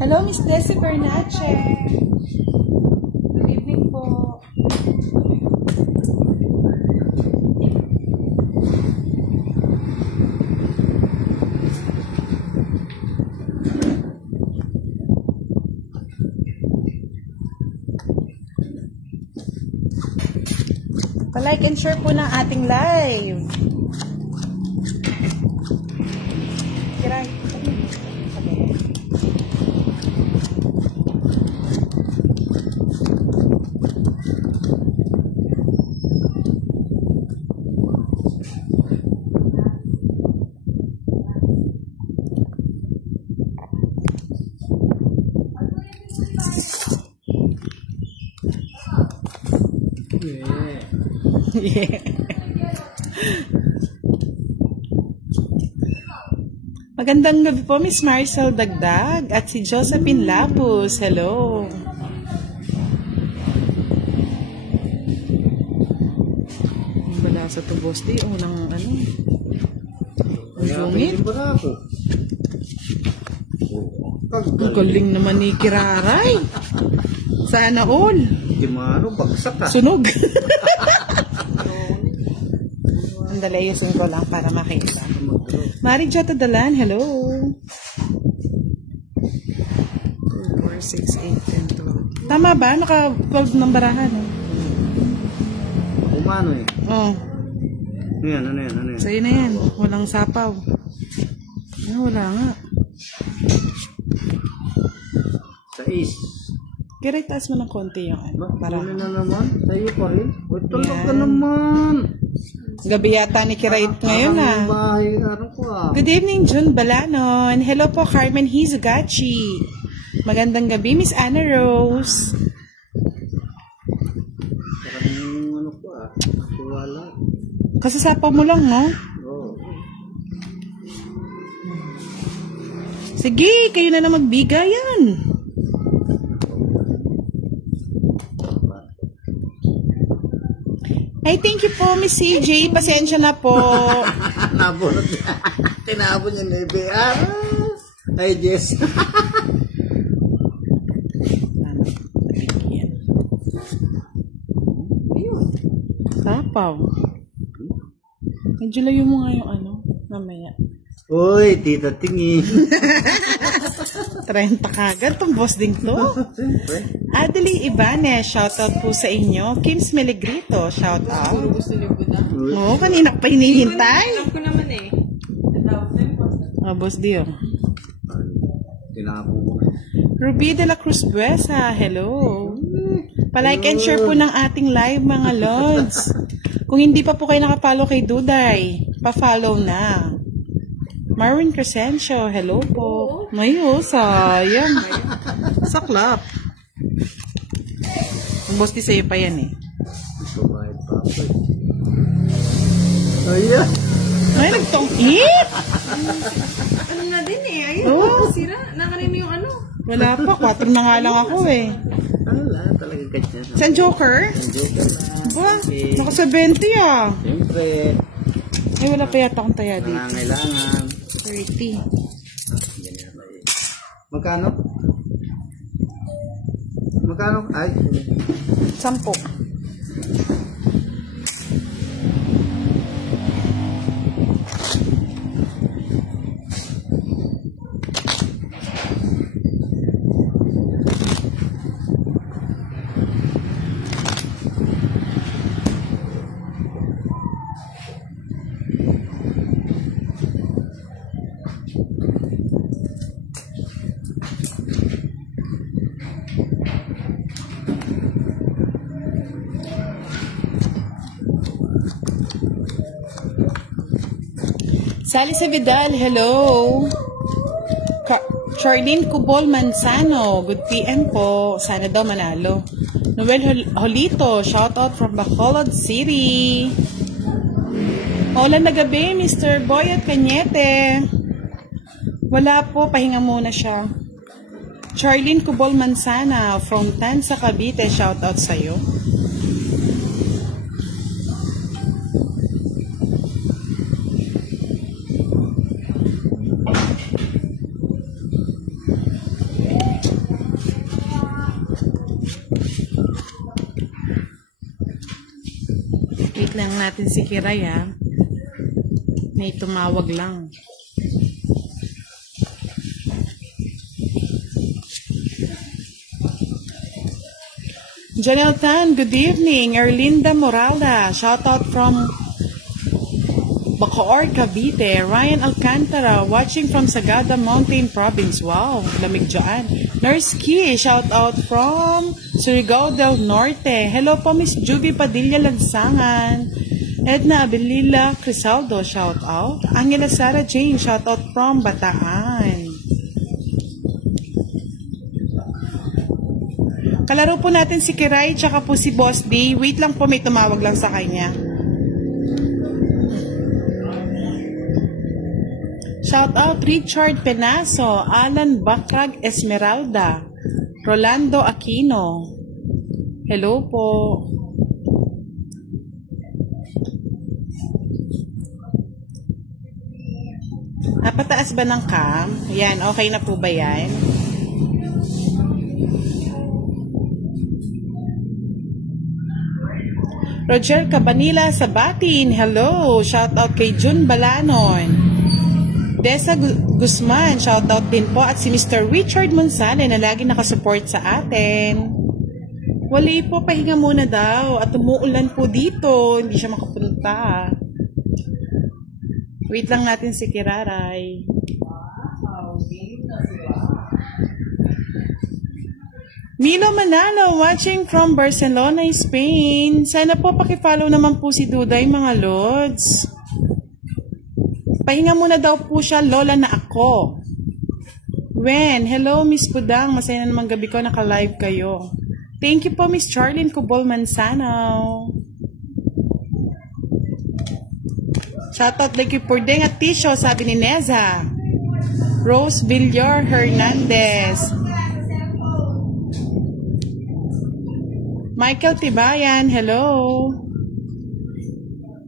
Hello, Miss Desi Bernache. Good evening po. Pa-like and share po ng ating live. Kiray. Yeah. Magandang gabi po, Miss Marcel Dagdag at si Josephine Lapus. Hello. Wala sa tubos di unang ano. Lumit. Ang galing naman ni Kiraray. Sana all. Gimano, bagsak ka. Sunog. Andali, yusun ko lang para makita. Mari Jota Dalan, hello. 2, 4, 6, 8, 10, 12. Tama ba? Naka-12 ng barahan. Umano eh. Oo. Ano yan? Sa'yo na yan. Walang sapaw. Wala nga. Sa is. Kaya taas mo ng konti yung ano. Para na naman. Sa'yo pa rin. O, tulog ka naman. Gabi yata ni Kirait ngayon ah. Good evening, June Balanon. Hello po, Carmen Hizugachi. Magandang gabi, Miss Anna Rose. Parang ano po ah. Wala. Kasasapaw mo lang, no? Oo. Sige, kayo na magbigayan. Ay, thank you po, Miss CJ. Pasensya na po. Nabunod niya. Tinabon niya na IBR. Ay, Jess. Sapaw. Medyo layo mo nga yung ano, mamaya. Uy, tita tingin. 30 kagad tong boss ding to. Adelie Ibanez, shoutout po sa inyo. Kims Meligrito, shoutout. Oo, kanina pa hinihintay. Alam ko naman eh. Boss Dio. Tinapon ko. Ruby de la Cruz Buesa, hello. Palike and share po ng ating live mga lods. Kung hindi pa po kayo nakapollow kay Duday, pa-follow na. Marvin Crescencio, hello po. Mayo, sayang. Saklap. Ang boss di sa'yo pa yan eh. Kumain pa ako eh. Ayan. Ay, nagtong-hit! Ano na din eh. Ayun, Oh. sira. Nakanin mo yung ano. Wala pa, 4 na nga lang ako eh. Wala, talaga ganyan. San Joker? Joker na. Ba, naka 70 ah. Siyempre, Ay, wala pa yata akong taya dito. nangangailangan. 30. Magkano? Magkano? Ay. 10. Sally Savidal, hello. Charlene Cubol Manzano, good PM po. Sana daw manalo. Noel Holito, shout out from Bacolod City. Hola na gabi, Mr. Boyot Cañete. Wala po, pahinga muna siya. Charlene Cubol Manzana from Tansa, Cavite, shout out sa'yo. Wait lang natin si Kiray, ha. May tumawag lang. Janelle Tan, good evening. Erlinda Moralda, shout out from Bacoor, Cavite. Ryan Alcantara, watching from Sagada Mountain Province. Wow, lamig dyan. Nurse Key, shout out from Surigao del Norte. Hello po, Miss Juvie Padilla Lansangan. Edna Abilila Crisaldo, shout out. Angela Sara Jane, shout out from Bataan. Kalaro po natin si Kiray, tsaka po si Boss D. Wait lang po, may tumawag lang sa kanya. Shout out Richard Penaso, Alan Bacrag Esmeralda, Rolando Aquino. Hello po. Pataas ba ng cam? Yan, okay na po ba yan? Roger Cabanilla Sabatin, hello. Shout out kay Jun Balanon. Desa Guzman, shout out din po. At si Mr. Richard Monsale na lagi nakasupport sa atin. Wali po, pahinga muna daw. At umuulan po dito. Hindi siya makapunta. Wait lang natin si Kiraray. Milo Manalo, watching from Barcelona, Spain. Sana po pakifollow naman po si Duday, mga Lods. Pahinga muna daw po siya, Lola na ako. Wen, hello Miss Budang, masaya na naman gabi ko, naka-live kayo. Thank you po Miss Charlene Cubol Manzano. Shoutout like you for Deng at Tisho, sabi ni Neza. Rose Villar Hernandez. Michael Tibayan, hello.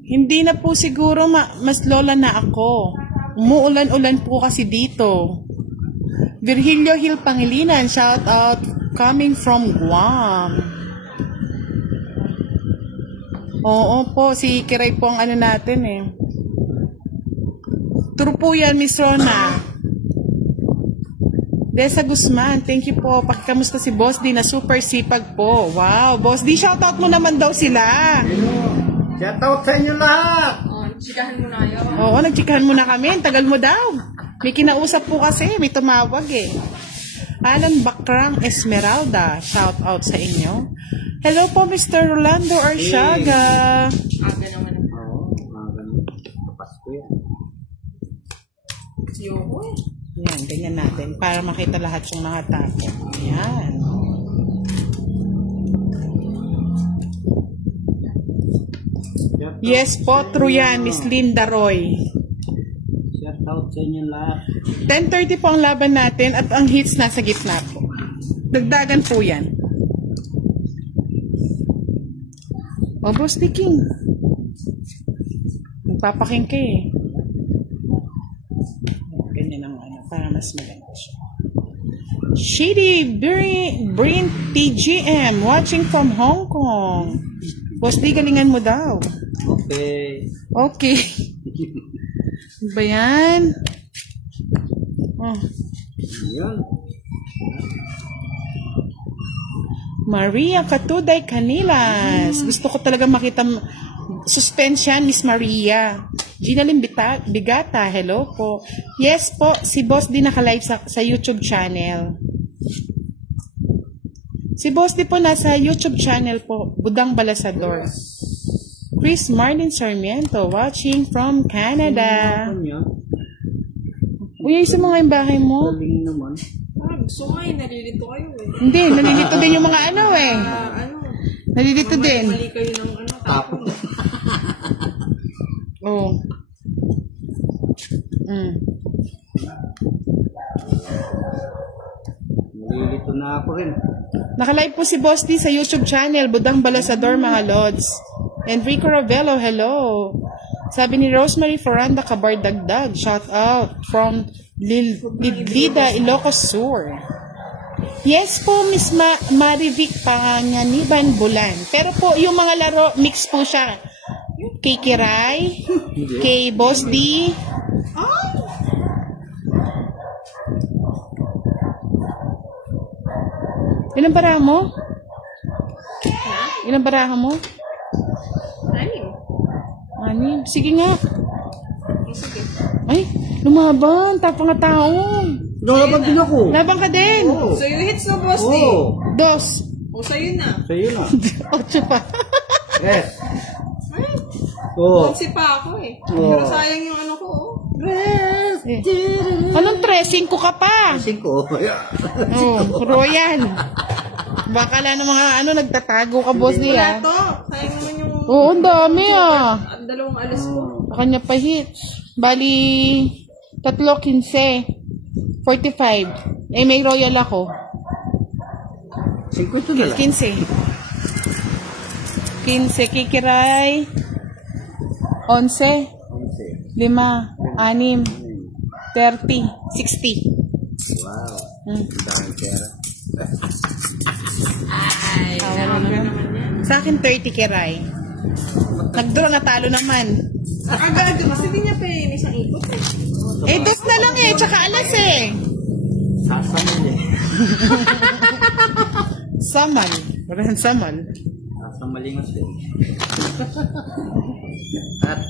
Hindi na po siguro mas lola na ako. Umuulan-ulan po kasi dito. Virgilio Hill Pangilinan, shout out coming from Guam. Oo po, si Kiray po ang ano natin eh. True po yan, Miss Rona. Desa Guzman, thank you po. Pakikamusta si Boss D na super sipag po. Wow, Boss D, shoutout mo naman daw sila. Shoutout sa inyo lahat. Chikahan mo na yun. Oo, nagchikahan mo na kami. Tagal mo daw. May kinausap po kasi, may tumawag eh. Alan Bacrang Esmeralda, shoutout sa inyo. Hello po, Mr. Rolando Arsiaga. Aga naman ang Pasko yan. yun. Yan, ganyan natin para makita lahat yung mga tapo. Yan. Yes po, true yan, Miss Linda Roy. Shout out sa inyo lahat. 10:30 po ang laban natin at ang hits nasa gitna po. Dagdagan po yan. O, bro, speaking. Magpapaking ka eh. Ganyan ang ano, para mas maganda siya. Shady Brin TGM, watching from Hong Kong. Boss D, galingan mo daw. Okay. Okay. Ba yan? Oh. Yan. Maria Katuday Canilas. Gusto ko talaga makita suspense yan, Miss Maria. Gina Bigata, hello po. Yes po, si Boss D naka-live sa YouTube channel. Si Boss D po nasa YouTube channel po, Budang Balasador. Chris Marlin Sarmiento, watching from Canada. Uy, ayos mga yung bahay mo. Galing naman. Gusto nga eh, nalilito kayo eh. Hindi, nalilito din yung mga ano eh. Ano? Nalilito din. Mali kayo ng ano, tapon. Oo. Nalilito na ako rin. Nakalive po si Boss D sa YouTube channel, Budang Balasador mga Lods. Enrico Ravello, hello. Sabi ni Rosemary Ferranda Cabardagdag, shout out from Lidlida, Ilocos Sur. Yes po, Miss Marivic Panganiban Bulan. Pero po, yung mga laro, mix po siya. Kay Kiray, kay Boss D. Ilang baraha mo? Ilang baraha mo? 6. Sige nga. Sige. Ay, lumaban. Tapang nga tao. Nalaban din ako. Labang ka din. Oo. So you hits na boss D. Oo. 2. O sa'yo na. Sa'yo na. 8 pa. Yes. Ay, Oo. konsi pa ako eh. Oo. Pero sayang yung ano ko oh. Yes. Anong 3? 5 ka pa. 5. Oh, Royan. Baka lang ng mga nagtatago ka, Boss D, Wala ah. to. Sayang naman yung Oo, ang dami, ah. dalawang alas ko. Sa kanya pa hits. Bali, 3, 15. 45. Eh, may royal ako. 50 na lang. 15. 15. Kikiray. 11. 5. 6. 30. 60. Wow. Hmm. Ang daming pera. Ay, naman yan. Sa akin, 30 kiray. Nag-draw, natalo naman. Agad, mas hindi niya pa yun isang ikot eh. Eh, 2 na lang eh. Tsaka alas eh. Sasamal eh. Samal. Parang samal. Sasamalingas eh. At.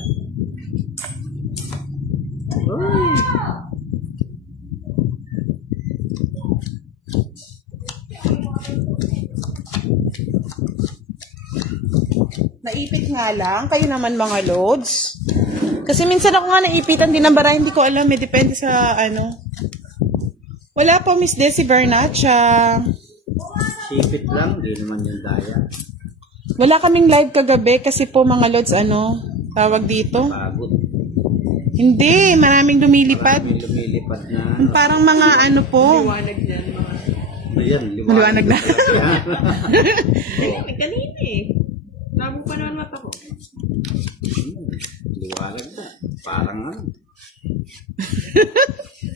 Uy. Naipit nga lang. Kayo naman mga loads. Kasi minsan ako nga naipitan din ng bara. Hindi ko alam. May depende sa ano. Wala po, Miss Desi Bernacha. Sipit lang. Di naman yung daya. Wala kaming live kagabi kasi po mga loads tawag dito. Pagod. Hindi. Maraming lumilipad. Maraming lumilipad na. Parang mga ano po. Liwanag yan mga. Ayan, Maliwanag na. Kanina eh. Labo pa naman mata ko. Liwanag na. Parang ano.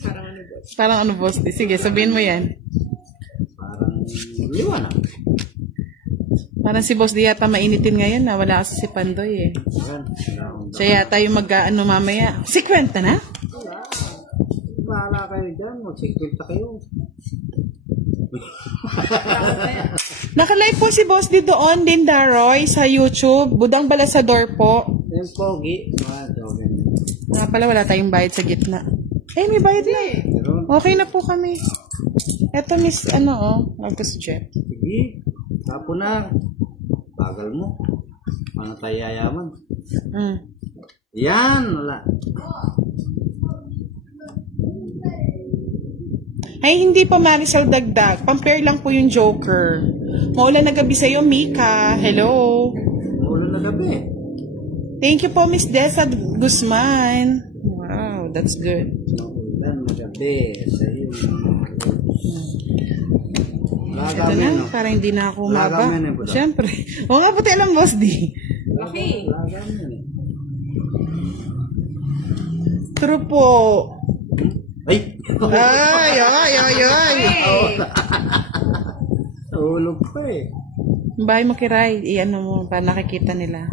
Parang ano ba? Parang ano, Boss D? Sige, sabihin mo yan. Parang liwanag. Parang si Boss D yata mainitin ngayon na wala kasi si Pandoy eh. Ayan. Siya yata yung mag-ano mamaya. Si Kwenta na? Bahala kayo dyan. Mag-sikwenta kayo. Nakalive po si Boss D doon, Linda Roy, sa YouTube. Budang Balasador po. Ayan, pogi. Nga pala, wala tayong bayad sa gitna. Eh, may bayad na eh. Meron. Okay na po kami. Eto, Miss, Marcus Jet. Sige. Tapo na. Bagal mo. Paano tayo yayaman? Yan. Wala. Ay, hindi pa Marisol Dagdag. Pampare lang po yung Joker. Maulan na gabi sa'yo, Mika. Hello. Ulo na gabi. Thank you po, Miss Desa Guzman. Wow, that's good. Ulan na gabi. Sa'yo. Ito na, para hindi na ako umaba. Lagamen eh, buda. Siyempre. O nga, puti alam, Boss D. Laki. Lagamen eh. True po. Ay! Ay. Ulog pa eh. Bahay mo kiray, i-ano mo, para nakikita nila.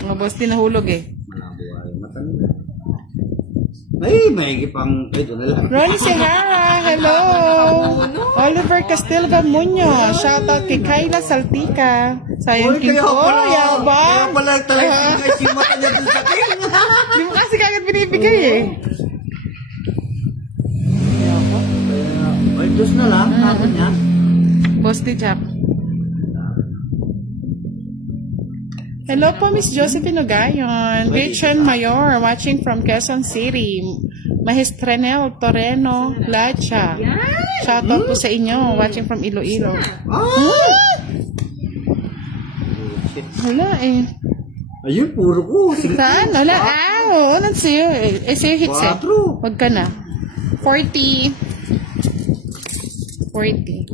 Mga Boss D nahulog eh. Malabuhay mata nila. Ay, maigi pang... Ay, doon na lang. Ronnie Sehara, hello! Oliver Castilga Muñoz, shoutout kay Kayla Saltica. Sayang King ko, yabang! Kaya pala talaga si mata niya dun sa king. Di mo kasi kagad binibigay eh. Ay, dos na lang. Natin niya. Boss D Jack. Hello po, Miss Josephine Ogayon. Gretchen Mayor, watching from Quezon City. Mahestrenel Toreno Lacha. Shoutout po sa inyo, watching from Iloilo. Wala eh. Ayun, puro ko. Saan? Wala. Walang sa'yo eh. Sa'yo hits eh. 4. Wag ka na. 40. 40.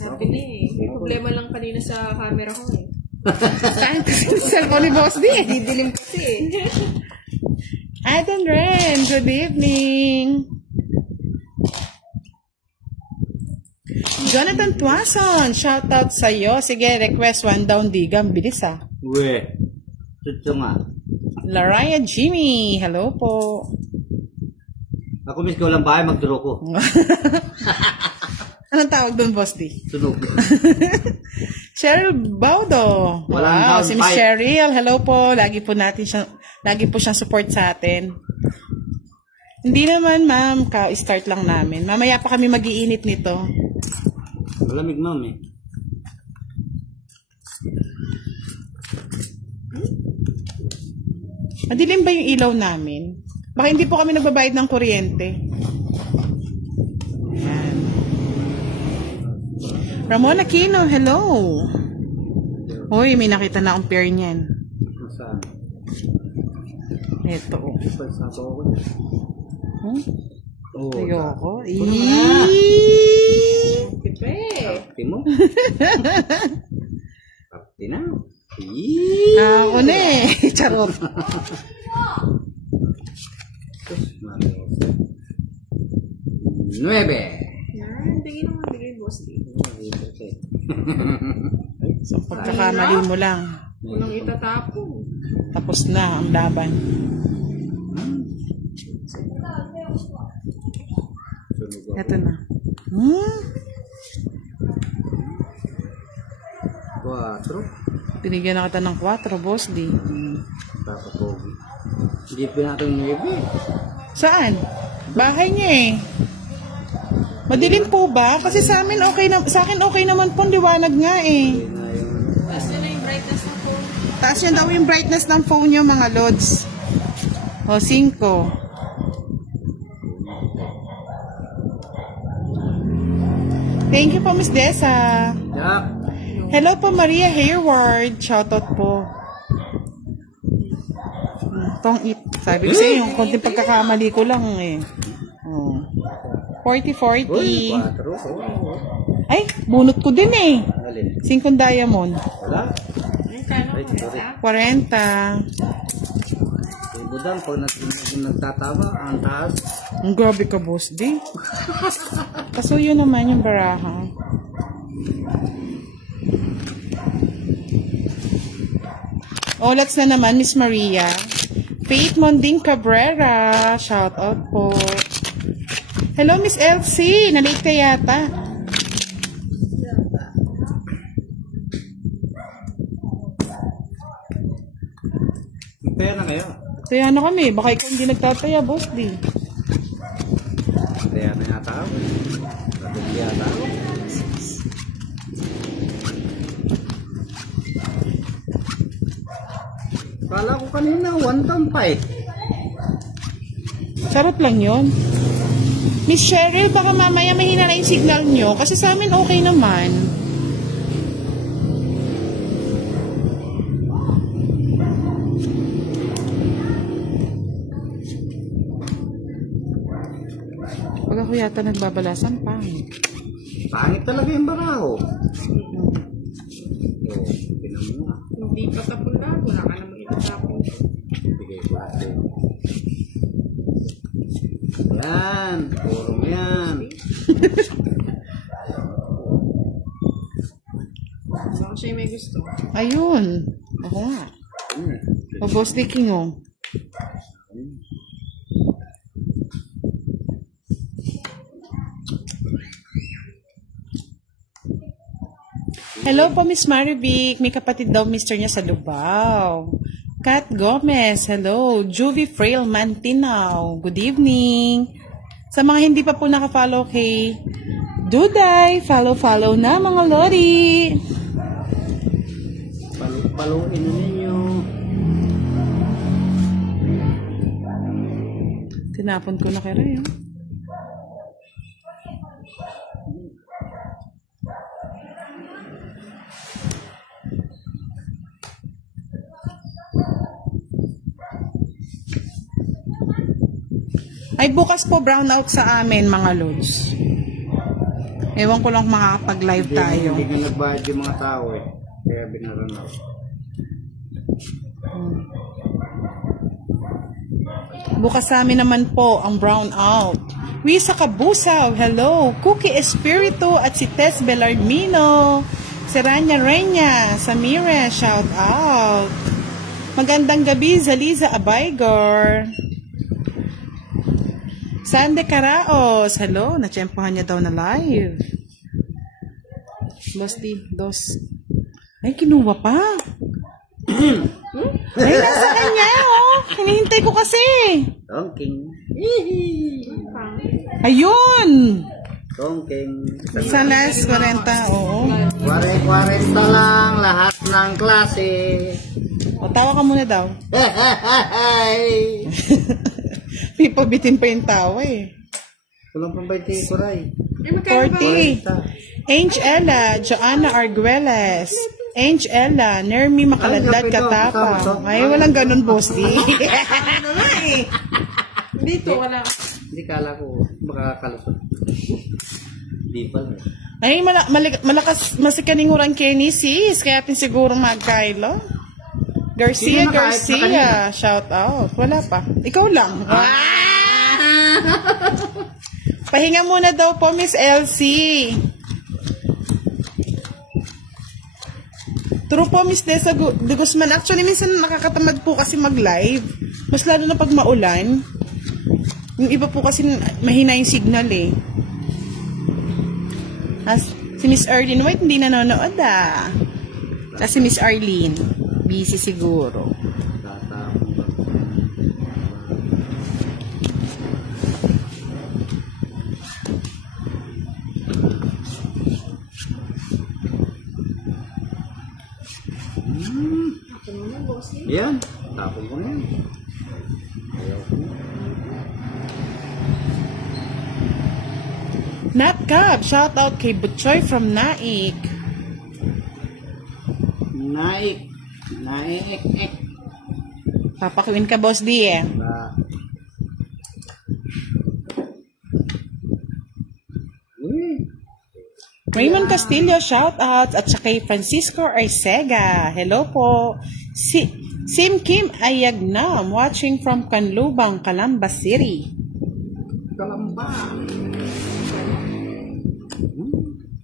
Sabi na eh. May problema lang kanina sa camera ko eh. Saan kasi yung cellphone ni Boss D? Didilim kasi eh. Aden Ren, good evening. Jonathan Tuason, shoutout sa'yo. Sige, request one down, Digam. Bilis ah. Uwe. Tutso nga. Laraya Jimmy, hello po. Ako miss ko lang bahay, magduro ko. Anong tawag doon, Boss D? Sunog. Cheryl Baudo. Wow, Walang si Miss fight. Cheryl, hello po. Lagi po siyang support sa atin. Hindi naman, ma'am. Ka-start lang namin. Mamaya pa kami mag-iinit nito. Malamig, ma'am eh. Madilim ba yung ilaw namin? Baka hindi po kami nagbabayad ng kuryente. Ayan. Ramon Aquino, hello. Hoy, may nakita na akong pair niyan. Saan? Ito. Pagsato ako. Oo. Ayoko. Pipe. Kapti mo? Kapti na. Ako na eh. Charot. Nuebe. Yan. Tingin naman bigay boss D. So, pagkakamali mo lang. Walang itatapon. Tapos na ang laban. Ito na. 4. Binigyan na kita ng 4, Boss D. Papapogi. Hindi pinatong nuebe. Saan? Bahay niya eh. Madilim po ba? Kasi sa amin okay na, sa akin okay naman po, liwanag nga eh. Tapos yun na yung brightness ng phone. Taas yun daw yung brightness ng phone nyo, mga lods. O, 5. Thank you po, Miss Desa. Yak. Hello po, Maria Hayward. Shoutout po. Tong it. Sabi ko sa'yo, yung konting pagkakamali ko lang eh. Oh. 40-40. Uy, 4. Ay, bunot ko din eh. Alin? 5 diamond. Wala. Ay, kano Ay, ko sorry. 40. Kay Budang, pag nagtatawa, ang taas. Ang grabe ka, Boss D. Pasuyo naman yung baraha. Olats na naman, Miss Maria. Faith Monding Cabrera. Shout out po. Hello, Miss Elsie. Nalate ka yata. Kaya na kayo. Kaya na kami. Baka ikaw hindi nagtataya, Boss D. Kaya na yata ako. Sabi yata ako. Kala ko kanina, 1.5. Charot lang yun. Miss Cheryl, baka mamaya mahina na yung signal nyo. Kasi sa amin okay naman. Pag ako yata nagbabalasan, pangit. Pangit talaga yung baraho. Tinan mo nga. Hindi pa tapon na. Wala ka naman itatapon. Bigay ko natin. Yan. Puro mo yan. Baka siya may gusto. Ayun. Ako nga. O, Boss Diking, oh. Hello po, Miss Marivic. May kapatid daw, mister niya sa Lubao. Kat Gomez, hello. Juvie Frail Mantinaw, good evening. Sa mga hindi pa po nakafollow kay Duday, follow na mga lodi. paluin na ninyo. Tinapon ko na kay Ray. Ay, bukas po brownout sa amin, mga lods. Ewan ko lang kung makakapag-live tayo. Hindi nga nagbayad yung mga tao eh. Kaya binaran ako. Bukas sa amin naman po ang brownout. Wisa Kabusaw, hello. Cookie Espiritu at si Tess Belardmino. Si Rania Renya, Samira, shout out. Magandang gabi, Zaliza Abaygor. Sande Caraos, hello. Natsyempohan niya daw na live. Dos. Ay, kinuha pa. Ay, nasa kanya, oh. Hinihintay ko kasi. Tongking. Ayun. Tongking. Sa last 40, oo. 40 lang lahat ng klase. O, tawa ka muna daw. Hey! May pabitin pa yung tawa eh. Kulang pang bayti ko, Ray. 40. Angela, Joanna Arguelles. Angela, Nermi Makaladlad Katapa. Ay, walang ganun, boss. Dito, wala. Hindi kala ko makakalusot. Hindi pala. Ay, malakas, masikaninguran Kenny sis. Kaya tin siguro magkailo. Garcia, shout out. Wala pa. Ikaw lang. Pahinga muna daw po, Miss Elsie. True po, Miss Desa de Guzman. Actually, minsan nakakatamad po kasi mag-live. Mas lalo na pag maulan. Yung iba po kasi mahina yung signal eh. Si Miss Arlene White hindi nanonood ah. Kasi Miss Arlene, busy siguro. Yan, tapon ko na yan. Ayaw ko. Nat Cab, shout out kay Butchoy from Naik. Naik. Papakuin ka, Boss D eh. Raymond Castillo, shout out. At saka kay Francisco Arcega. Hello po. Sim Kim Ayagnam, watching from Canlubang, Calamba City.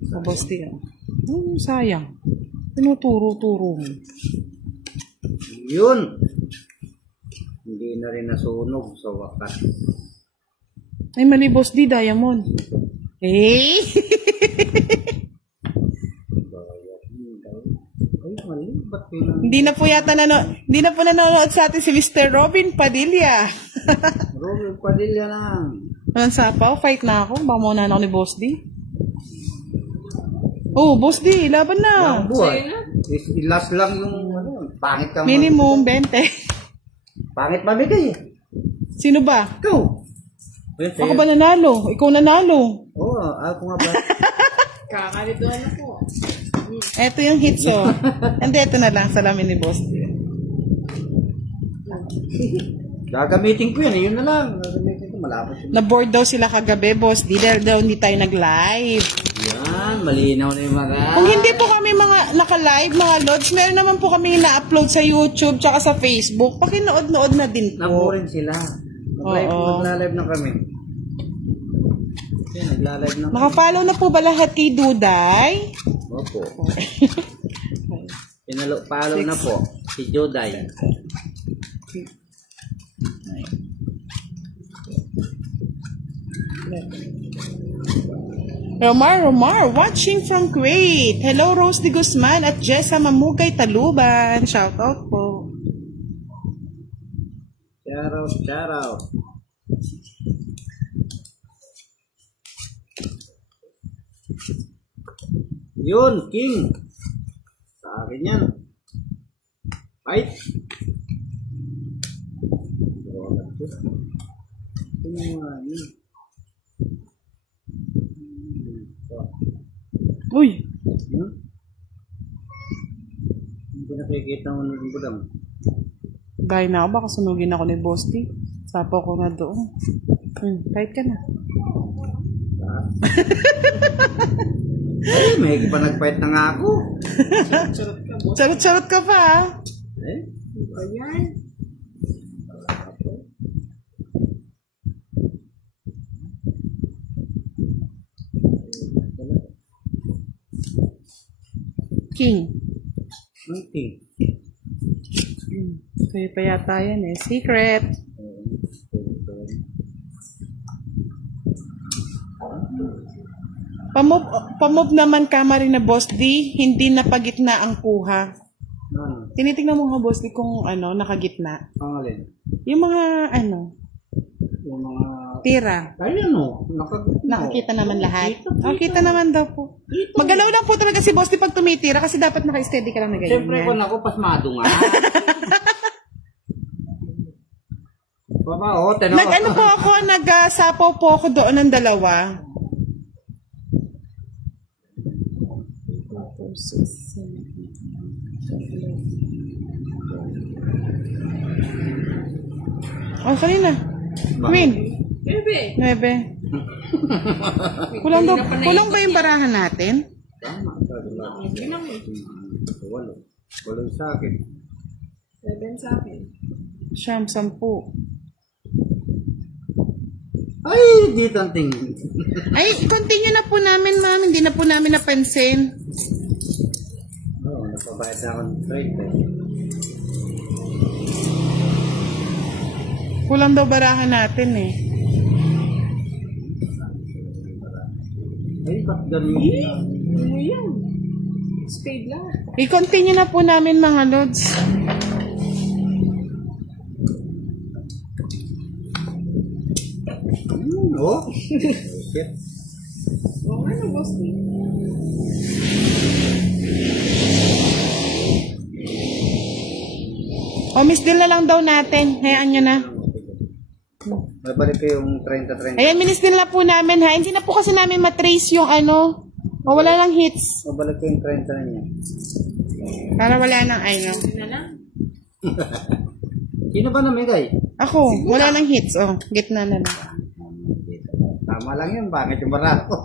Sa Boss D ah. Sayang. Tinuturo-turo mo. Yun. Hindi na rin nasunog sa wakas. Ay, mali, Boss D, Diamond. Eh? Hindi na po nanonood sa atin si Mr. Robin Padilla. Robin Padilla lang. Walang sapaw, fight na ako. Baka muna ako ni Boss D. Oh, Boss D, laban na. Buhay. Last lang yung pangit kang minimum 20. Pangit mamigay. Sino ba? Ikaw. Ako ba nanalo? Ikaw nanalo. Oo, ako nga ba? Kakalito na po. Eto yung hits oh. Hindi, ito na lang. Salamin ni Boss D. Gagamitin ko yan. Yun na lang. Gagamitin ko. Malapos yun. Na-board daw sila kagabi, Boss D. Dahil daw hindi tayo nag-live. Yan. Malinaw na yung mga. Kung hindi po kami mga naka-live, mga lods, meron naman po kami na-upload sa YouTube tsaka sa Facebook. Pakinood-nood na din po. Naburin sila. Nagla-live na kami. Yan, nagla-live na kami. Naka-follow na po ba lahat kay Duday? Opo. Follow na po. Si Joday. Romar, watching from Kuwait. Hello, Rose de Guzman at Jessa Mamugay Taluban. Shout out po. Shout out. Yun, King. Sa akin yan. Ay! Uy! Hindi nakikita mo ng budam. Gaya na ako, baka sunugin ako ni Boss D. Sapo ko na doon. Kahit ka na. Ay, may pa nag-fight na nga ako. Charot-charot ka pa, ha? Eh? Ayan. King. Okay. Kaya pa yata yan eh. Secret. Pamove naman kama rin na Boss D, hindi napagitna ang kuha. Ano? Tinitingnan mo nga Boss D kung ano, nakagitna. Pangalin? Yung mga ano, Yung mga... tira. Ay, ano? Nakakita naman lahat. Kita naman daw po. Magalaw lang po talaga si Boss D pag tumitira kasi dapat naka-steady ka lang na ganyan. Siyempre kung ako, pasmado nga. Baba, oh, tanaw. Nag-ano po ako, nag-sapaw po ako doon ng dalawa. Oh, kanina. Queen. Bebe. 9. Kulang ba yung barahan natin? Tama. Walo sa akin. 7 sa akin. Siyam, 10. Ay, dito ang tingin. Ay, continue na po namin, ma'am. Hindi na po namin napansin. Oo, napabayad na ako ng trade. Kulang daw barahan natin eh. Ay, ba't ganun? Ano yan? Spade lang. I-continue na po namin mga lods. Oh, shit. Oo nga na, Boss D. O, miss din na lang daw natin. Hayaan nyo na. May balik ko yung 30-30. Ayan, minis din na po namin ha. Hindi na po kasi namin matrace yung ano. O, wala lang hits. Mabalik ko yung 30 na niya. Para wala nang ano. Na lang. Sino ba namigay? Ako, wala nang hits. O, gitna na lang. Tama lang yun. Bakit yung barako?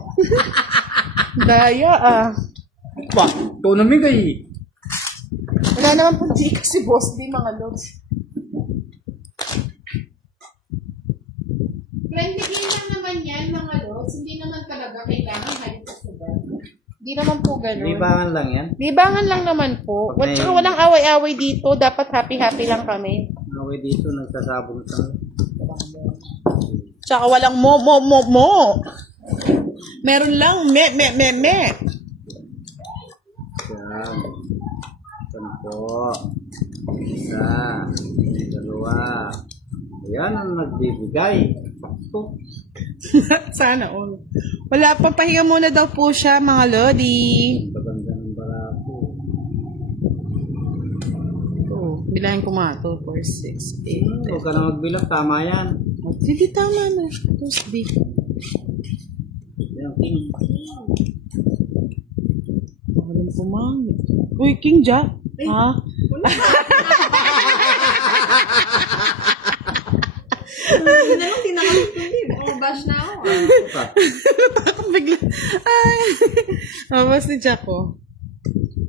Daya ah. Ba? Ito namigay. Wala naman po chika si Boss D, mga lods. Friendly game lang naman yan, mga lods. Hindi naman talaga kailangan halit sa sugal. Hindi naman po ganun. Libangan lang yan. Libangan lang naman po. Okay. Tsaka walang away-away dito. Dapat happy-happy lang kami. Away dito, nagsasabong sa... Tsaka walang mo. Meron lang me. Yan. Sampo. Isa. Dalawa. Ayan ang nagbibigay. Pakto. Sana all. Wala pa, pahinga muna daw po siya, mga lodi. Paganda ng barako. Oh, bilangin ko mga 2, 4, 6, 8. Huwag ka na magbilang. Tama yan. Sige, tama na. Tapos di. Yan, king. Walang pumangit. Uy, King Ja. Ha? Hindi na lang, tinakalit ko din. Bash na ako. Natakot bigla. Ay. Mabas ni Jack ko.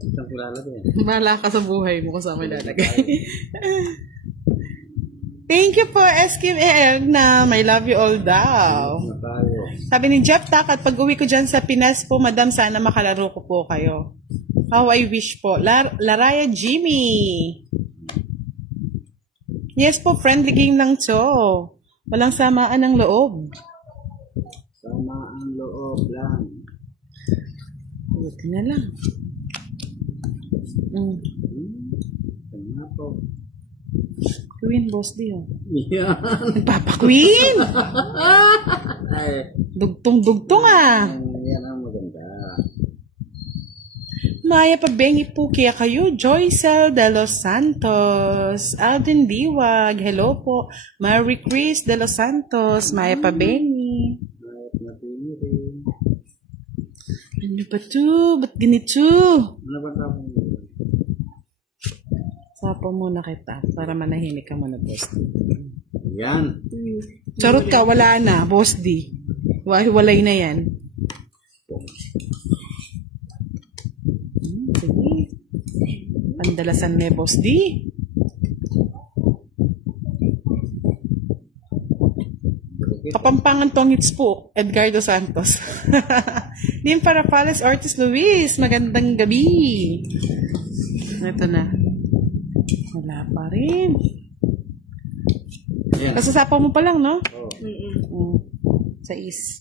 Isang kilala din. Bahala ka sa buhay mo kung saan mo ilalagay. Thank you po, Eskim na I love you all daw. Sabi ni Jeff Tak, at pag uwi ko dyan sa Pinas po, madam, sana makalaro ko po kayo. How I wish po. Laraya Jimmy. Yes po, friendly game lang to. Walang samaan ng loob. Samaan loob lang. Buti na lang. Kanya po. Queen, Boss D. Oh. Yan. Nagpapa-queen! Ay. Dugtong-dugtong ah. Yan ang maganda. Maya Pabengi po kaya kayo. Joycel de los Santos. Alden Diwag. Hello po. Mary Chris de los Santos. Maya Pabengi. Ano ba to? Ba't ganito? Ano ba tawag mo? Sapo muna kita para manahimik ka muna, boss. Yan. Charot ka, wala na, boss D. Walay na yan. Sige. Pandalasan na boss D. Kapampangan tong hits po, Edgardo Santos. Dim para Palace Ortiz Luis, magandang gabi. Ito na. Wala pa rin. Yan. Kasasapaw mo pa lang, no? Oh. Sa is.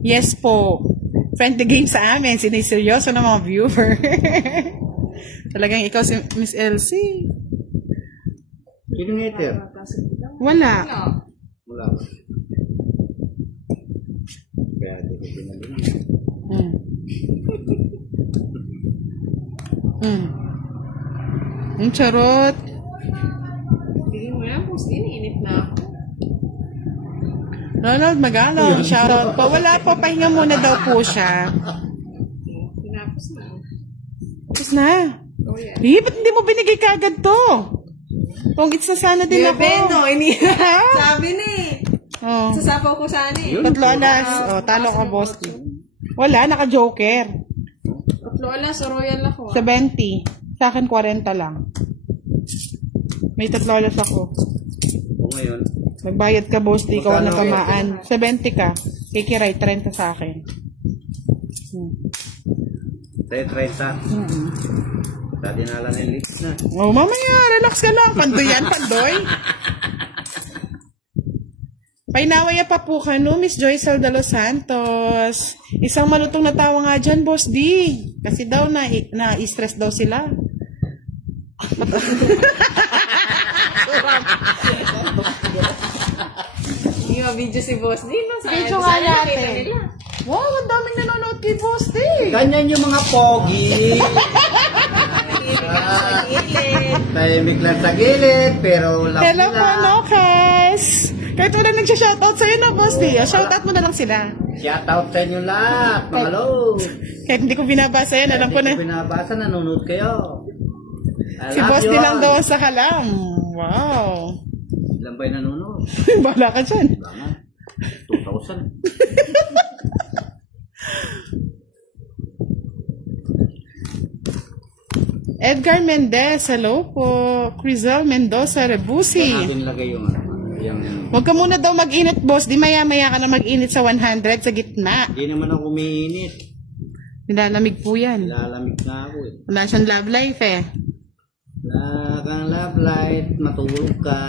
Yes po. Friend the game sa amin. Siniseryoso ng mga viewer. Talagang ikaw si Miss Elsie. Sino hater? Wala. Wala. Kaya di ko pinalina. Ang charot. Hindi mo yan, boss. Iniinip na ako. Ronald Magalong, shoutout po. Wala po, pahinga muna daw po siya. Tinapos na. Tapos na. Oh, yeah. Ba't hindi mo binigay kagad to? Kung it's na sana din ako. Beno, sabi ni. Oh. Sasapaw ko sana eh. 3 alas. Oh, talo ka, boss. Wala, naka-joker. 3 alas, royal ako. 70. Sa akin, 40 lang. May 3 alas ako. O ngayon, Nagbayad ka, boss. Di ka Magkano? natamaan. 70 ka. Kikiray, 30 sa akin. tayo 30. Dati nalang yung list na. Oh, mamaya, relax ka lang. Pandoy yan, pandoy. Painawaya pa po ka, no, Miss Joycel de los Santos. Isang malutong na tawa nga dyan, boss D. Kasi daw na-stress daw sila. Hindi ma-video si boss. Di no? Video nga natin. Wow, ang daming nanonood kay boss D. Ganyan yung mga pogi. Tahimik lang sa gilid, pero love Hello sila. po, Nokas. Kahit walang nagsha-shoutout sa'yo na, boss D. Shoutout mo na lang sila. Shoutout sa inyo lahat, mga love. Kahit hindi ko binabasa yan, alam ko na. Hindi ko binabasa, nanonood kayo. I Si love boss you D lang all. daw sa kalam. Wow. Ilan ba yung nanonood? Bahala ka dyan. Wala nga. 2,000. Edgar Mendez, hello po. Crizel Mendoza, Rebusi. Natin lagay yung yung Huwag ka muna daw mag-init, boss. Di maya-maya ka na mag-init sa 100 sa gitna. Hindi naman ako umiinit. Nilalamig po yan. Nilalamig na ako eh. Wala siyang love life eh. Wala kang love light, matulog ka.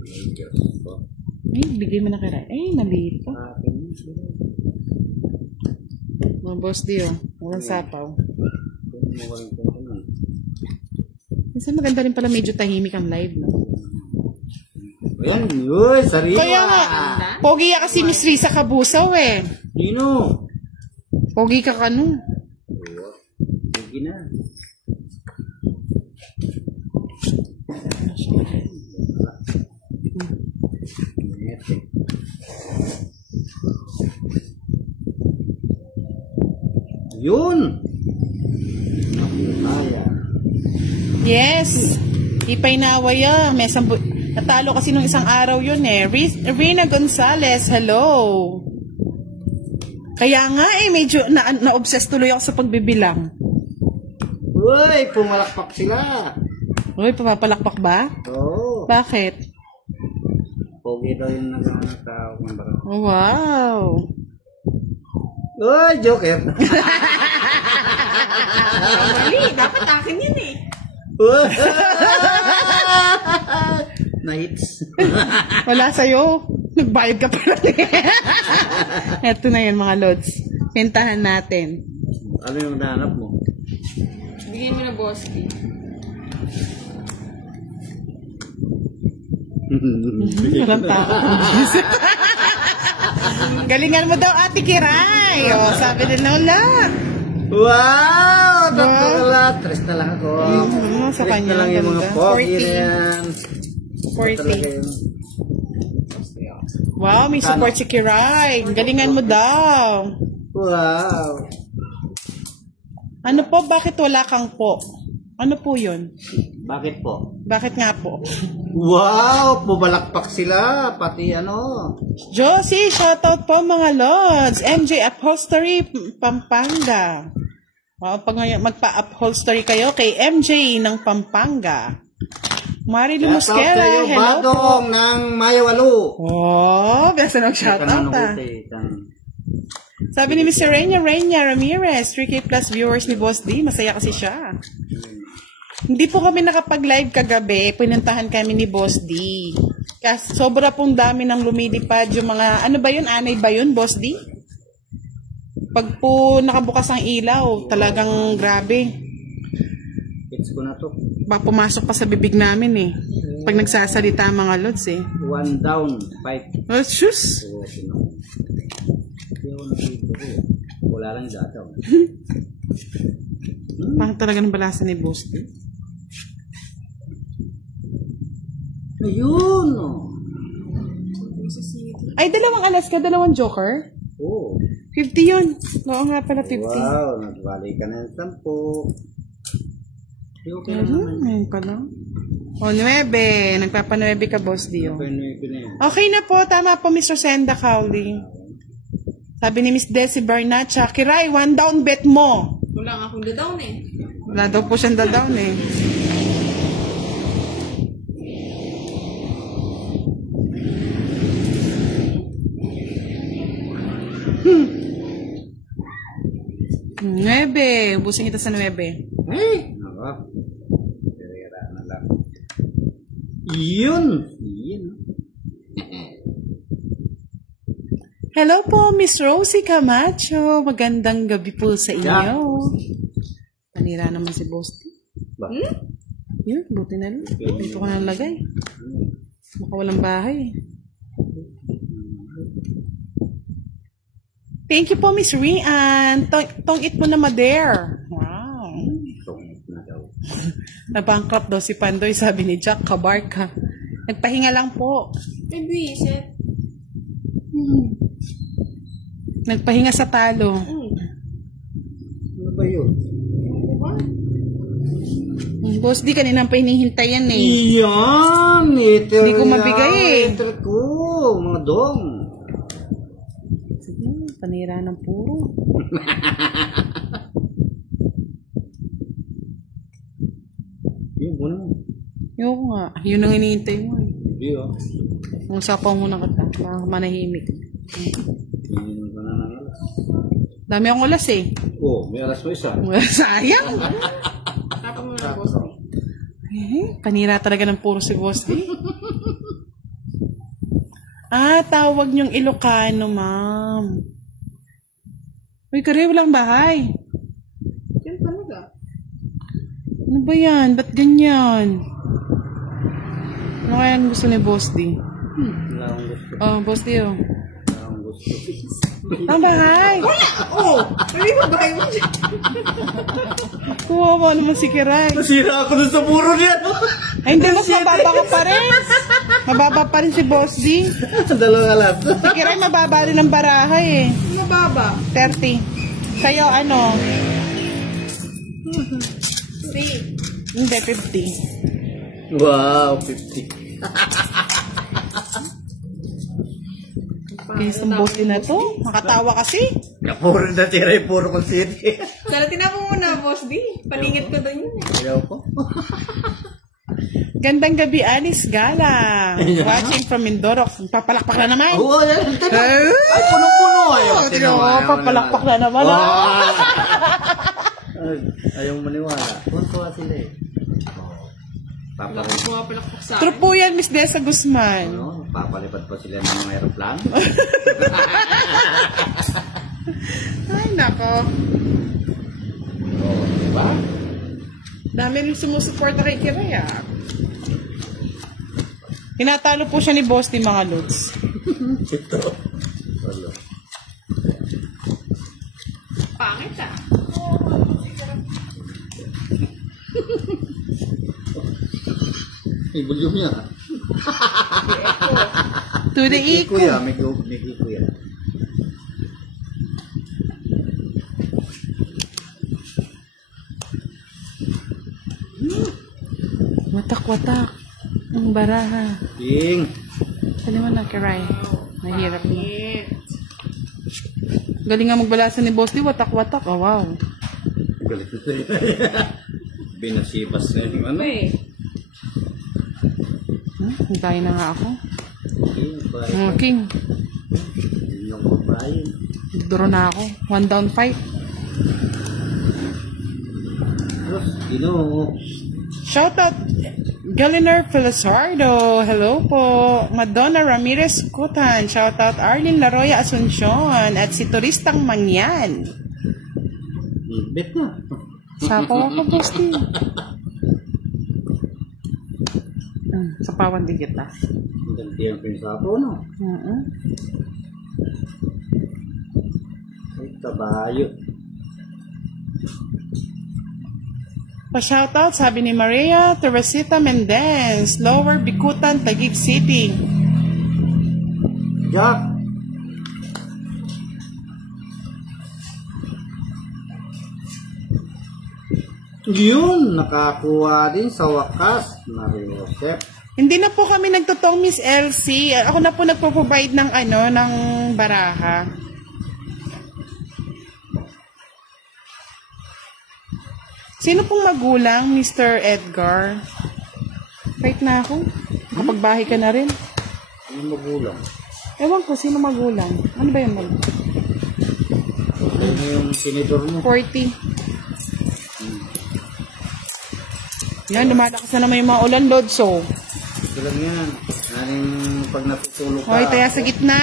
Ay, Diyos ko. Ay, bigay mo na kaya. Ay, nalito. Akin. Mga boss di oh. Walang sapaw. Minsan maganda rin pala medyo tahimik ang live, no? Ayan, yun, sariwa. Kaya nga, pogi ka kasi Miss Risa Kabusaw eh. Nino? Pogi ka kanu. Sige na. Yun! Nakutaya. Yes. Ipay nawaya. May natalo kasi nung isang araw yun eh. Rina Gonzalez, hello. Kaya nga eh, medyo na-obsess tuloy ako sa pagbibilang. Uy, pumalakpak sila. Uy, papapalakpak ba? Oo. Bakit? Pogi daw yung naghahanap tao ng baka. Oh, wow. Uy, joker. Mali, dapat akin yun eh. Na-hits. Wala sa'yo. Nagbayad ka pa lang eh. Eto na yun mga lods. Pentahan natin. Ano yung nahanap mo? Bigyan mo na boss. Walang tao. Galingan mo daw, Ate Kiray. O, sabi ni Lola. Wow! Wala. 3 na lang ako. Sa 3 kanya. na lang yung mga 40. pogi na yan. 40. Wow, may support si Kiray. Galingan mo daw. Wow. Ano po? Bakit wala kang po? Ano po yun? Bakit po? Bakit nga po? Wow! Pumalakpak sila. Pati ano. Josie, shoutout po mga lods. MJ Upholstery, Pampanga. Wow, pag magpa-upholstery kayo kay MJ ng Pampanga. Marilu Mosquera, hello Badong ng Mayawalu. Oh, basta nag-shoutout ah. Sabi ni Mr. Reina Ramirez, 3K plus viewers ni Boss D. Masaya kasi siya. Hindi po kami nakapag-live kagabi. Pinuntahan kami ni Boss D. Kasi sobra pong dami ng lumilipad yung mga, ano ba yun? Anay ba yun, Boss D? Pag po nakabukas ang ilaw, talagang grabe. It's ko na to. Baka pumasok pa sa bibig namin eh. Pag nagsasalita ang mga lods eh. 1 down, 5. Oh, shush! Wala lang dataw. Parang talaga ng balasa ni Boss D. Ayun! Oh. Ay, dalawang alas ka, dalawang joker? Oh. 50 yun. Oo nga pala, 50. Wow, nagbalik ka na ng 10. Okay lang naman. Ngayon pa lang. O, 9. Nagpapa-9 ka, Boss Dio. Okay na po. Tama po, Mr. Senda Cowley. Sabi ni Miss Desi Barnacha, Kiray, 1 down bet mo. Wala nga akong down eh. Wala daw po siyang down eh. Nuebe. Ubusin kita sa 9. Hey! Naka. Kira na lang. Yun! Yun. Hello po, Miss Rosie Camacho. Magandang gabi po sa inyo. Panira naman si Boss. Yun, buti na lang. Dito ko na lagay. Baka walang bahay. Thank you po, Miss Rian. Tong-it mo na Mader. Wow. Tong-it na daw. Na-bankrupt daw si Pandoy, sabi ni Jack Cabarca. Nagpahinga lang po. May buwisit. Nagpahinga sa talo. Ano ba yun? Boss, di kanina pa hinihintay yan eh. Iyan! Hindi ko mabigay eh. Ito ko, mga dong. Sige, panira ng puro. Yun, muna. Yun nga. Yun ang hinihintay mo eh. Hindi oh. Usapaw mo na kita. Baka manahimik. Ininom ka na ng alas. Dami akong ulas eh. Oh, may alas mo isa. Sayang. Tapos mo na, Boss. Panira talaga ng puro si Boss D. Tawag niyong Ilocano, ma'am. Uy, kare, walang bahay. Yan talaga. Ano ba yan? Ba't ganyan? Ano kaya ang gusto ni Boss D? Wala akong gusto. Oh, Boss D, oh. Wala akong gusto. Ang bahay! Oo! Hindi mo bahay mo dyan. Kuwawa naman si Kiray. Nasira ako dun sa puro niya. Ay, hindi, mas mababa ko pa rin. Mababa pa rin si Boss D. Dalawang alas. Si Kiray mababa rin ang barahay eh. Mababa. 30. Sa'yo, ano? 3. Hindi, 50. Wow, 50. Kinis ng Boss D na to. Nakatawa kasi. Puro na tira yung puro kong city. Sana tinapon mo na, Boss D. Paningit ko doon yun. Ayaw ko. Gandang gabi, Alice Gala. Watching from Mindoro. Papalakpak na naman. Oo, yan. Ay, puno-puno. Papalakpak na naman. Ayaw maniwala. Kuntuwa sila eh. Wala kang pumapalakpak sa True akin. po yan, Miss Desa Guzman. Ano, papalipad pa sila ng mga aeroplano. Ay, nako. Oo, diba? Dami rin sumusuporta kay Kiray, ah. Tinatalo po siya ni Boss D, mga lods. Ito. Wala. Pangit ah. May volume niya. To the eco. Kuya, may kuya. Watak-watak. Ang baraha. King. Sali mo na, Kiray. Mahirap mo. Pangit. Galing nga magbalasa ni Boss D, watak-watak. Oh, wow. Galit ito. Binasibas na yung ano. Eh. Hintayin na nga ako. King, bye. King, Yung babae. draw na ako. 1 down 5. Tapos, Ginoo. Shoutout Galiner Felizardo. Hello po. Madonna Ramirez Kutan. Shoutout Arlene Laroya Asuncion. At si Turistang Mangyan. Bet na. Sapaw ako, Boss D. Sapawan din kita. Gantiyan ko yung sapo, no? Ay, kabayo. Pa-shoutout, sabi ni Maria Teresita Mendez, Lower Bikutan, Taguig City. Jack. Yun, nakakuha din sa wakas, Mario Joseph. Hindi na po kami nagtotong Miss Elsie. Ako na po nagpo-provide ng ng baraha. Sino pong magulang, Mr. Edgar? Kahit na ako. Kapagbahay ka na rin. Yung magulang. Ewan ko, sino magulang? Ano ba yun? Ano yung tinidor mo? 40. Yan, lumalakas na naman yung mga ulan, Lodso. Ito lang yan. Aning pag natutulog ka. Hoy, taya sa gitna.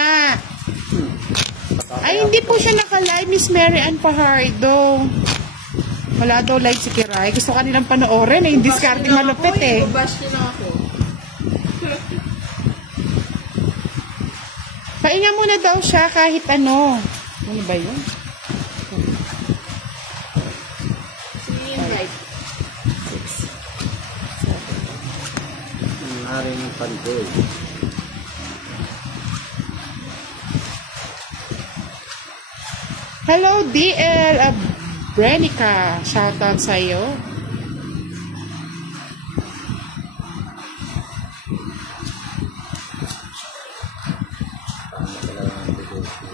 Ay, hindi po siya naka-live, Miss Mary Ann Pajardo. Wala daw live si Kiray. Gusto ka nilang panoorin eh. Discarding malupit eh. Babash niyo na ako. Painga muna daw siya kahit ano. Ano ba yun? Right. Ang hari ng pandoy. Hello, DL Brenica. Shoutout sa iyo.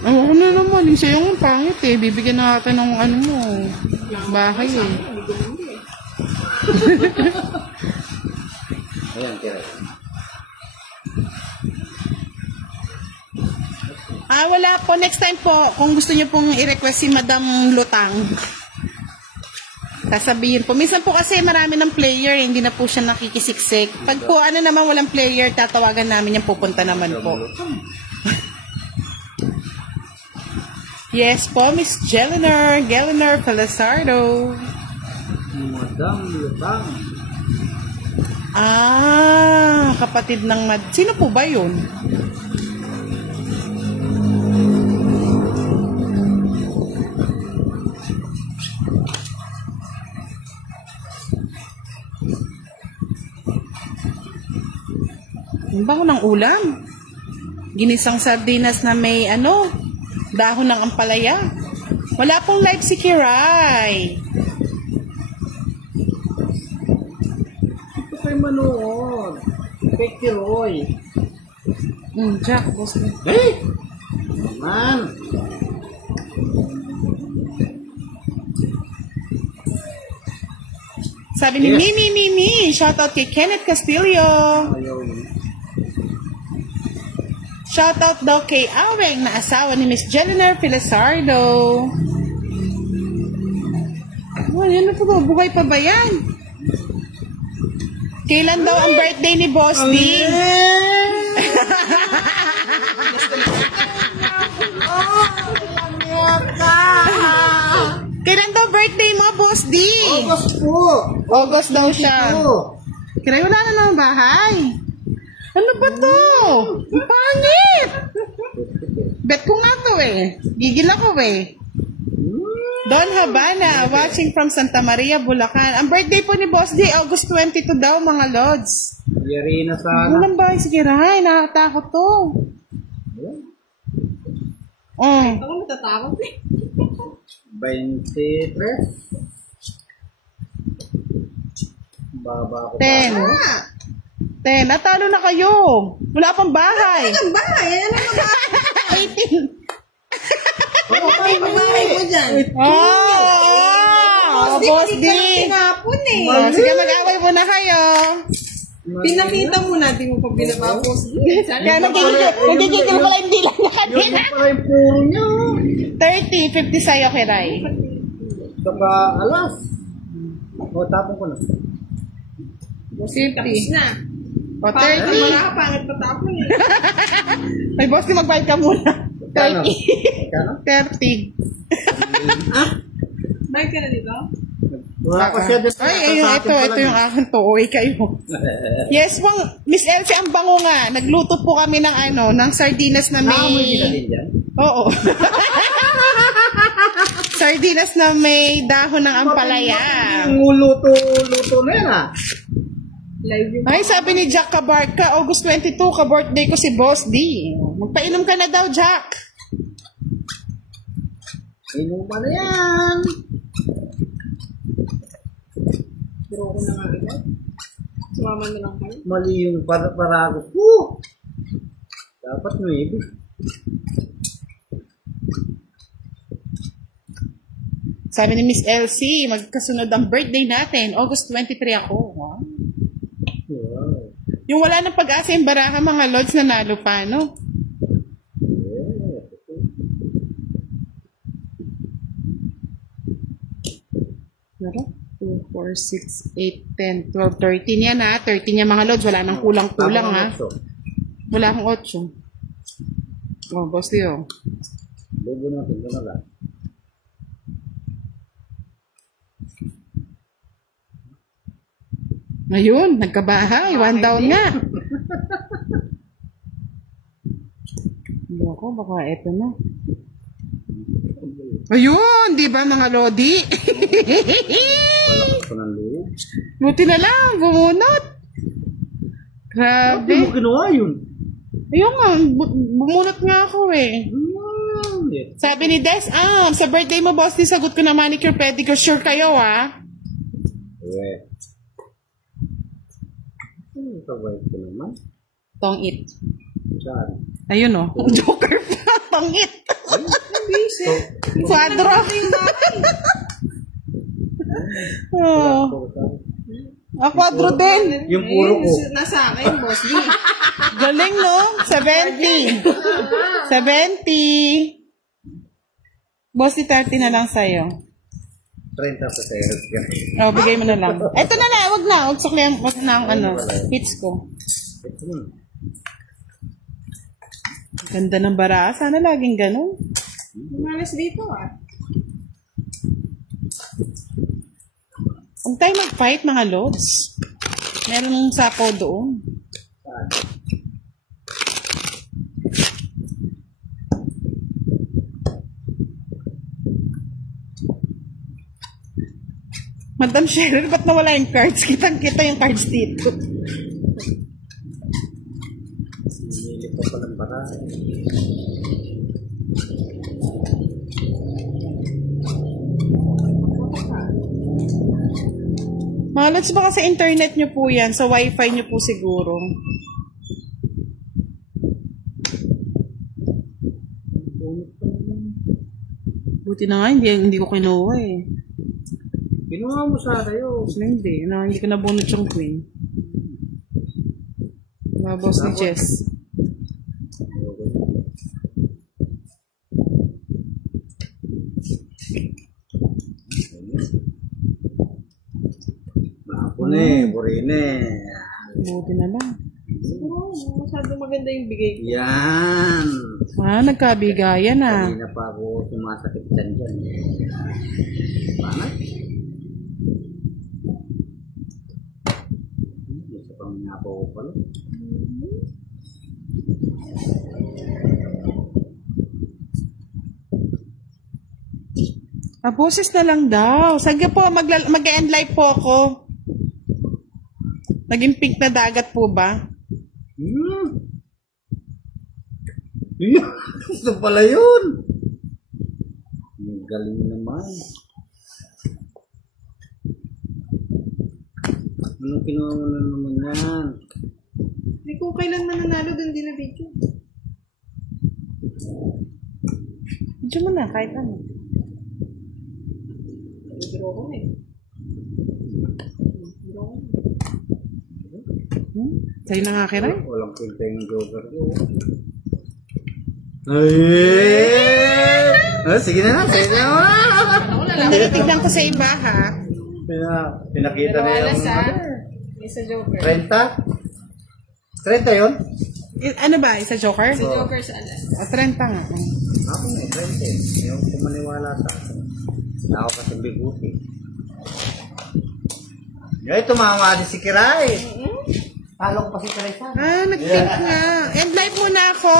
Ano na naman, yung sa'yo yung pangit eh. Bibigyan natin ng ano mo, bahay eh. Ayan, Kiray. Wala po. Next time po, kung gusto nyo pong i-request si Madam Lutang, sasabihin po. Minsan po kasi marami ng player, hindi na po siya nakikisiksik. Pag po ano naman walang player, tatawagan namin yung pupunta naman po. Yes po, Miss Geliner Felizardo. Madam Lutang. Kapatid ng Sino po ba yun? Ang baho ng ulam. Ginisang sardinas na may dahon ng ampalaya. Wala pong live si Kiray. Ito kayo manood. Kay Kiroy. Jack, boss. Hey! Man! Sabi ni Mimi. Shoutout kay Kenneth Castillo. Ayaw yun. Shoutout daw kay Aweng na asawa ni Miss Geliner Felizardo. Yan na po ba? Buhay pa ba yan? Kailan daw ang birthday ni Boss D? Kailan daw birthday mo, Boss D? August po. August daw siya. Kaya wala na ng bahay. Ano ba to? Pangit! Bet ko nga to eh. Gigil ako eh. Don Habana, watching from Santa Maria, Bulacan. Ang birthday po ni Boss D, August 22 daw, mga Lods. Yari na sana. Walang bahay. Sige, Ray. Nakatakot to. Ako matatakot eh. 23. Baba ko. 10. 10. Natalo na kayo. Wala pang bahay. Ang bahay, ano ang bahay? 18. Ano ang bahay mo dyan? Oh, Boss D. Tinapon eh. Oh, sige, mag-away muna kayo. Pinakita mo na, di mo pa binabapos. Kaya nagigigil pala hindi lang natin. Yun pala yung puro niya. 30, 50 sa'yo, Kiray. Saka alas. O, tapon ko na. 50. Tapos na. O, Pangit 30. wala ka, pangit patapon eh. Ay, Boss D, magbayad ka muna. 30. Kano? 30. Bike ka na dito? Wala pa siya dito. Ay, ayun, ito yung akin to. Uy, kayo. Yes, Miss Elsie, ang bango nga. Nagluto po kami ng ng sardinas na may... May ginalin dyan? Oo. Sardinas na may dahon ng ampalaya. Yung luto na yan ah. Live yung... Ay, sabi ni Jack Cabarca, August 22, ka-birthday ko si Boss D. Magpainom ka na daw, Jack. Inuman na yan. Draw ko na nga ito. Sumama na lang kayo. Mali yung paragos ko. Dapat maybe. Sabi ni Miss Elsie, magkasunod ang birthday natin. August 23 ako. Wow. Wow. Yung wala ng pag-asa yung baraka, mga Lods, nanalo pa, no? Pero, 2, 4, 6, 8, 10, 12, 13 yan ha. 13 yan mga Lods. Wala nang kulang-kulang ha. Wala akong 8. Oh, Boss Leo. Lobo natin, ito na lang. Ayun, nagkabahay. 1 down nga. Hindi ako, baka eto na. Ayun, di ba mga Lodi? Palakas ko ng loob. Buti na lang, bumunot. Bakit Grabe. mo ginawa yun? Ayun nga, bumunot nga ako eh. Yes. Sabi ni Des, sa birthday mo, boss, sagot ko na manicure, pedicure. Sure kayo, ah. Yeah. Kawait ko naman. Tongit. Saan? Ayun, oh. Joker pa, tongit. Busy. Quadro. Oh. Quadro din. Yung puro ko. Nasa akin, boss. Galing, no? 70. 70. Boss, 30 na lang sa'yo. 30 sa sales ka. Oh, bigay mo na lang. Eto na na, wag na. Wag saklihan, wag na ang hits ko. Ito mo. Ganda ng bara. Sana laging ganun. Umalas dito, ah. Huwag tayo mag-fight, mga Lods. Meron sapo doon. Saan? Madam Cheryl, ba't nawala yung cards? Kitang-kita yung cards dito. Hinili pa pa ng bara. Mga Lods, baka sa internet nyo po yan. Sa wifi nyo po siguro. Buti na nga, hindi ko kinuha eh. Kinuha mo sa tayo. Hindi ko nabunot yung queen. Mga boss ni Jess. Mahapon eh, burine. Buti na lang. Masyado maganda yung bigay ko. Yan. Nagkabigayan ah. Kanina pa ako sumasakit dyan. Paano? Isa pang napo ko pala. Boses na lang daw. Sige po, mag-end live po ako. Naging pink na dagat po ba? Yeah, gusto pala yun. Ang galing naman. Anong kinuha mo na naman yan? Hindi ko kailan mananalo dun din na video. Diyan mo na, kahit ano. Draw ko na eh. Draw ko na. Sa'yo na nga, Kiray. Walang kwenta yung joker ko. Ay! Sige na. Ako na lang. Tinitignan ko sa iba, ha? Pinakita na Wala yung sa isa joker. 30? 30 yun? Ano ba? Isa joker? Sa joker sa alas. 30 nga. Ako may 30. Yung kumaniwala sa akin. Ako kasi biguti. Ngayon, tumama din si Kiray. Talo ko pa si Kiray sa. Nag-pink nga. End live muna ako.